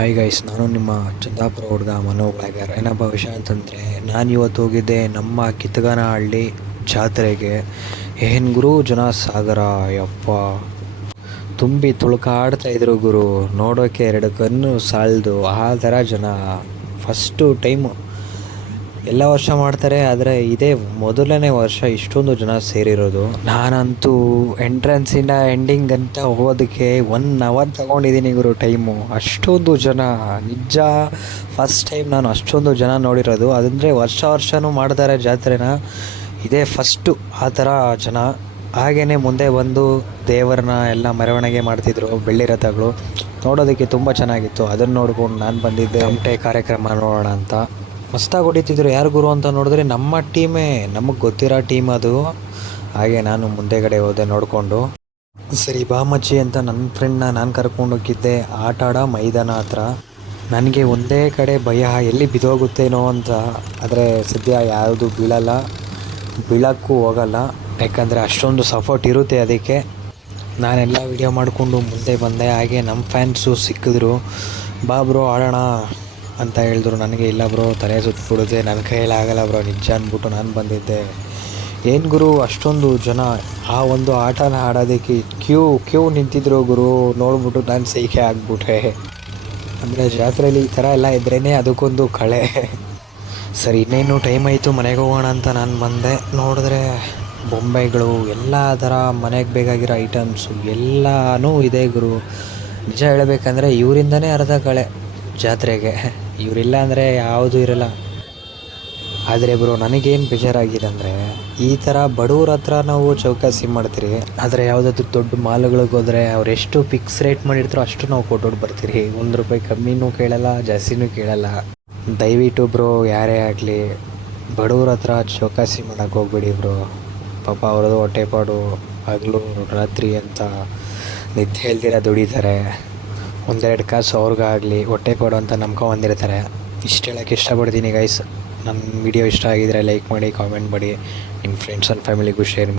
Hi guys, ನಾನು ನಿಮ್ಮ ಚಂದಾಪುರ ಹುಡುಗ ಮನೋ ಬ್ಲಾಗರ್. ಏನಪ್ಪ ವಿಷಯ ಅಂತಂದರೆ, ನಾನು ಇವತ್ತು ಹೋಗಿದ್ದೆ ನಮ್ಮ ಕಿತ್ತಗನಹಳ್ಳಿ ಜಾತ್ರೆಗೆ. ಏನು ಗುರು ಜನ ಸಾಗರ, ಯಪ್ಪ ತುಂಬಿ ತುಳುಕಾಡ್ತಾಯಿದ್ರು ಗುರು. ನೋಡೋಕ್ಕೆ ಎರಡು ಕಣ್ಣು ಸಾಲದು ಆ ಥರ ಜನ. First time. ಎಲ್ಲ ವರ್ಷ ಮಾಡ್ತಾರೆ, ಆದರೆ ಇದೇ ಮೊದಲನೇ ವರ್ಷ ಇಷ್ಟೊಂದು ಜನ ಸೇರಿರೋದು. ನಾನಂತೂ ಎಂಟ್ರೆನ್ಸಿಂದ ಎಂಡಿಂಗ್ ಅಂತ ಹೋಗೋದಕ್ಕೆ 1 ಅವರ್ ತಗೊಂಡಿದ್ದೀನಿ ಗುರು ಟೈಮು. ಅಷ್ಟೊಂದು ಜನ, ನಿಜ ಫಸ್ಟ್ ಟೈಮ್ ನಾನು ಅಷ್ಟೊಂದು ಜನ ನೋಡಿರೋದು. ಅದಂದರೆ ವರ್ಷವೂ ಮಾಡ್ತಾರೆ ಜಾತ್ರೆನ, ಇದೇ ಫಸ್ಟು ಆ ಥರ ಜನ. ಹಾಗೆಯೇ ಮುಂದೆ ಬಂದು ದೇವರನ್ನ ಎಲ್ಲ ಮೆರವಣಿಗೆ ಮಾಡ್ತಿದ್ರು, ಬೆಳ್ಳಿ ರಥಗಳು. ನೋಡೋದಕ್ಕೆ ತುಂಬ ಚೆನ್ನಾಗಿತ್ತು. ಅದನ್ನು ನೋಡ್ಕೊಂಡು ನಾನು ಬಂದಿದ್ದೆ ತಮಟೆ ಕಾರ್ಯಕ್ರಮ ನೋಡೋಣ ಅಂತ. ಮಸ್ತಾಗಿ ಹೊಡಿತಿದ್ರು. ಯಾರು ಗುರು ಅಂತ ನೋಡಿದ್ರೆ ನಮ್ಮ ಟೀಮೇ, ನಮಗೆ ಗೊತ್ತಿರೋ ಟೀಮ್ ಅದು. ಹಾಗೆ ನಾನು ಮುಂದೆಗಡೆ ಹೋದೆ ನೋಡಿಕೊಂಡು. ಸರಿ ಬಾ ಮಚ್ಚಿ ಅಂತ ನನ್ನ ಫ್ರೆಂಡ್ನ ನಾನು ಕರ್ಕೊಂಡು ಹೋಗಿದ್ದೆ ಆಟ ಆಡೋ ಮೈದಾನ ಹತ್ರ. ನನಗೆ ಒಂದೇ ಕಡೆ ಭಯ, ಎಲ್ಲಿ ಬಿದ್ದೋಗುತ್ತೇನೋ ಅಂತ. ಆದರೆ ಸದ್ಯ ಯಾವುದು ಬೀಳೋಕ್ಕೂ ಹೋಗಲ್ಲ, ಯಾಕಂದರೆ ಅಷ್ಟೊಂದು ಸಪೋರ್ಟ್ ಇರುತ್ತೆ. ಅದಕ್ಕೆ ನಾನೆಲ್ಲ ವಿಡಿಯೋ ಮಾಡಿಕೊಂಡು ಮುಂದೆ ಬಂದೆ. ಹಾಗೆ ನಮ್ಮ ಫ್ಯಾನ್ಸು ಸಿಕ್ಕಿದ್ರು. ಬಾ ಬ್ರೋ ಆಡೋಣ ಅಂತ ಹೇಳಿದ್ರು. ನನಗೆ ಇಲ್ಲ ಬ್ರೋ, ತಲೆ ಸುತ್ತಬಿಡುತ್ತೆ, ನನ್ನ ಕೈಯಲ್ಲಿ ಆಗಲ್ಲ ಬ್ರೋ ನಿಜ ಅಂದ್ಬಿಟ್ಟು ನಾನು ಬಂದಿದ್ದೆ. ಏನು ಗುರು ಅಷ್ಟೊಂದು ಜನ ಆ ಒಂದು ಆಟನ ಆಡೋದಕ್ಕೆ ಕ್ಯೂ ನಿಂತಿದ್ರು ಗುರು. ನೋಡ್ಬಿಟ್ಟು ನಾನು ಸೈಕೆ ಆಗಿಬಿಟ್ಟೆ. ಅಂದರೆ ಜಾತ್ರೆಯಲ್ಲಿ ಈ ಥರ ಎಲ್ಲ ಇದ್ರೇ ಅದಕ್ಕೊಂದು ಕಳೆ. ಸರಿ ಇನ್ನೇನು ಟೈಮ್ ಆಯಿತು, ಮನೆಗೆ ಹೋಗೋಣ ಅಂತ ನಾನು ಬಂದೆ. ನೋಡಿದ್ರೆ ಬೊಂಬೆಗಳು, ಎಲ್ಲ ಥರ ಮನೆಗೆ ಬೇಕಾಗಿರೋ ಐಟಮ್ಸು ಎಲ್ಲನೂ ಇದೆ ಗುರು. ನಿಜ ಹೇಳಬೇಕಂದ್ರೆ ಇವರಿಂದನೇ ಅರ್ಧ ಕಳೆ ಜಾತ್ರೆಗೆ. ಇವರಿಲ್ಲ ಅಂದರೆ ಯಾವುದೂ ಇರಲ್ಲ. ಆದರೆ ಬ್ರೋ ನನಗೇನು ಬೇಜಾರಾಗಿದೆ ಅಂದರೆ, ಈ ಥರ ಬಡವ್ರ ಹತ್ರ ನಾವು ಚೌಕಾಸಿ ಮಾಡ್ತೀರಿ, ಆದರೆ ಯಾವುದಾದ್ರು ದೊಡ್ಡ ಮಾಲ್ಗಳಿಗೆ ಹೋದರೆ ಅವ್ರು ಎಷ್ಟು ಫಿಕ್ಸ್ ರೇಟ್ ಮಾಡಿರ್ತಾರೋ ಅಷ್ಟು ನಾವು ಕೊಟ್ಟೋಡು ಬರ್ತೀರಿ. ₹1 ಕಮ್ಮಿನೂ ಕೇಳಲ್ಲ, ಜಾಸ್ತಿನೂ ಕೇಳಲ್ಲ. ದಯವಿಟ್ಟು ಬ್ರೋ ಯಾರೇ ಆಗಲಿ ಬಡವ್ರ ಹತ್ರ ಚೌಕಾಸಿ ಮಾಡೋಕ್ಕೆ ಹೋಗ್ಬೇಡಿ ಬ್ರೋ. ಪಾಪ ಅವ್ರದ್ದು ಹೊಟ್ಟೆಪಾಡು ಹಗಲು ರಾತ್ರಿ ಅಂತ ನಿದ್ದೆ ಹೇಳ್ದಿರ ದುಡಿತಾರೆ. 1-2 ಕಾಸು ಅವ್ರಿಗಾಗಲಿ ಹೊಟ್ಟೆಪಾಡು ಅಂತ ನಂಬ್ಕೊಂಬಂದಿರ್ತಾರೆ. ಇಷ್ಟು ಹೇಳೋಕ್ಕೆ ಇಷ್ಟಪಡ್ತೀನಿ ಗೈಸ್. ನನ್ನ ವಿಡಿಯೋ ಇಷ್ಟ ಆಗಿದರೆ ಲೈಕ್ ಮಾಡಿ, ಕಾಮೆಂಟ್ ಮಾಡಿ, ನಿಮ್ಮ ಫ್ರೆಂಡ್ಸ್ ಆ್ಯಂಡ್ ಫ್ಯಾಮಿಲಿಗೂ ಶೇರ್ ಮಾಡಿ.